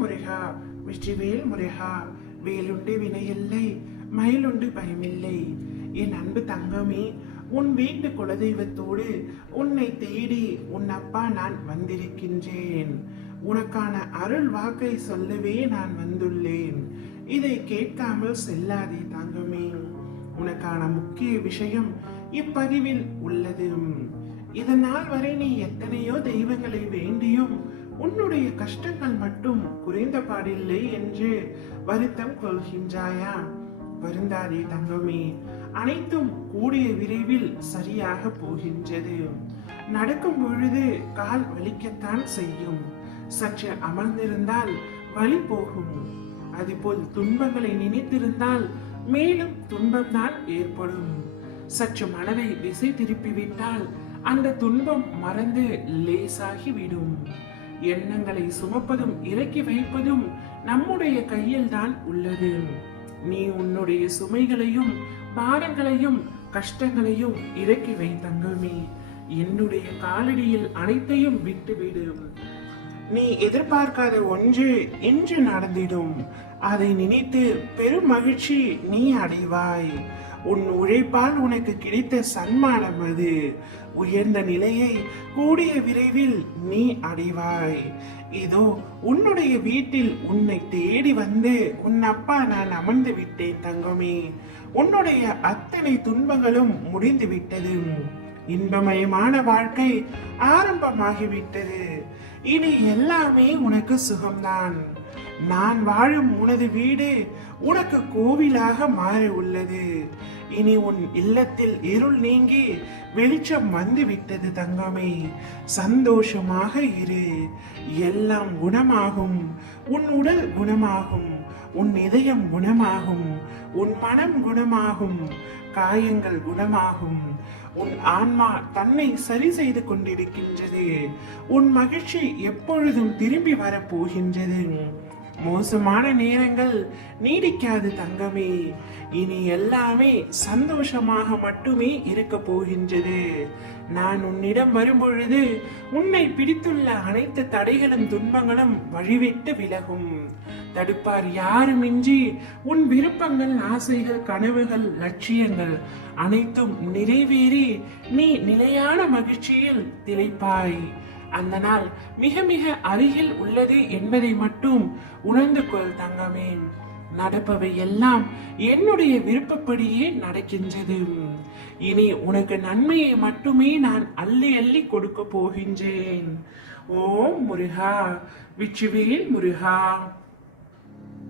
முருகா, வெற்றிவேல் முருகா. வேலுண்டு வினையில்லை, மயிலுண்டு பயமில்லை. என் அன்பு தங்கமே, உன் வீட்டு குலதெய்வத்தோடு உன்னை தேடி உன் அப்பா நான் வந்திருக்கின்றேன். உனக்கான அருள் வாக்கை சொல்லவே நான் வந்துள்ளேன். இதை கேட்காமல் செல்லாதே தங்கமே. உனக்கான முக்கிய விஷயம் இப்பதிவில் உள்ளது. இதனால் வரை நீ எத்தனையோ தெய்வங்களை வேண்டியும் உன்னுடைய கஷ்டங்கள் மட்டும் குறைந்த பாடில்லை என்று வருத்தம் கொள்கின்றாயா? வருந்தாதே தங்கமே, அனைத்தும் கூடிய விரைவில் சரியாக போகின்றது. நடக்கும் பொழுது கால் வலிக்கத்தான் செய்யும். சற்று அமர்ந்திருந்தால் வலி போகும். அதுபோல் துன்பங்களை நினைத்திருந்தால் மேலும் துன்பம்தான் ஏற்படும். சற்று மனதை திசை திருப்பிவிட்டால் அந்த துன்பம் மறந்து லேசாகிவிடும். எண்ணங்களை சுமப்பதும் இறக்கி வைப்பதும் நம்முடைய கையில் தான் உள்ளது. நீ உன்னுடைய சுமைகளையும் பாரங்களையும் கஷ்டங்களையும் இறக்கி வை தங்கமே. என்னுடைய காலடியில் அனைத்தையும் விட்டுவிடு. நீ எதிர்பார்க்காத ஒன்று இன்று நடந்திடும். அதை நினைத்து பெரும் மகிழ்ச்சி நீ அடைவாய். உன் உழைப்பால் உனக்கு கிடைத்த சன்மானம் அது. உயர்ந்த நிலையை கூடிய விரைவில் நீ அடைவாய். இதோ உன்னுடைய வீட்டில் உன்னை தேடி வந்து உன் அப்பா நான் அமர்ந்து விட்டேன் தங்கமே. உன்னுடைய அத்தனை துன்பங்களும் முடிந்து விட்டது. இன்பமயமான வாழ்க்கை ஆரம்பமாகிவிட்டது. இனி எல்லாமே உனக்கு சுகம்தான். நான் வாழும் உனது வீடு உனக்கு கோவிலாக மாற உள்ளது. இனி உன் இல்லத்தில் இருள் நீங்கி வெளிச்சம் வந்து விட்டது தங்கமே. சந்தோஷமாக இரு. எல்லாம் குணமாகும். உன் உடல் குணமாகும். உன் இதயம் குணமாகும். உன் மனம் குணமாகும். காயங்கள் குணமாகும். உன் ஆன்மா தன்னை சரி செய்து கொண்டிருக்கின்றது. உன் மகிழ்ச்சி எப்பொழுதும் திரும்பி வரப்போகின்றது. மோசமான நேரங்கள் நீடிக்காது தங்கமே. இனி எல்லாமே சந்தோஷமாக மட்டுமே இருக்க போகின்றது. நான் உன்னிடம் வரும்பொழுது உன்னை பிடித்துள்ள அனைத்து தடைகளும் துன்பங்களும் வழிவிட்டு விலகும். தடுப்பார் யாருமின்றி உன் விருப்பங்கள், ஆசைகள், கனவுகள், லட்சியங்கள் அனைத்தும் நிறைவேறி நீ நிலையான மகிழ்ச்சியில் திளைப்பாய். அந்த நாள் மிக மிக அருகில் உள்ளது என்பதை மட்டும் உணர்ந்து கொள் தங்கமே. நடப்பவை எல்லாம் என்னுடைய விருப்பப்படியே நடக்கின்றது. இனி உனக்கு நன்மையை மட்டுமே நான் அள்ளி அள்ளி கொடுக்க போகின்றேன். ஓம் முருகா, வெற்றிவேல் முருகா.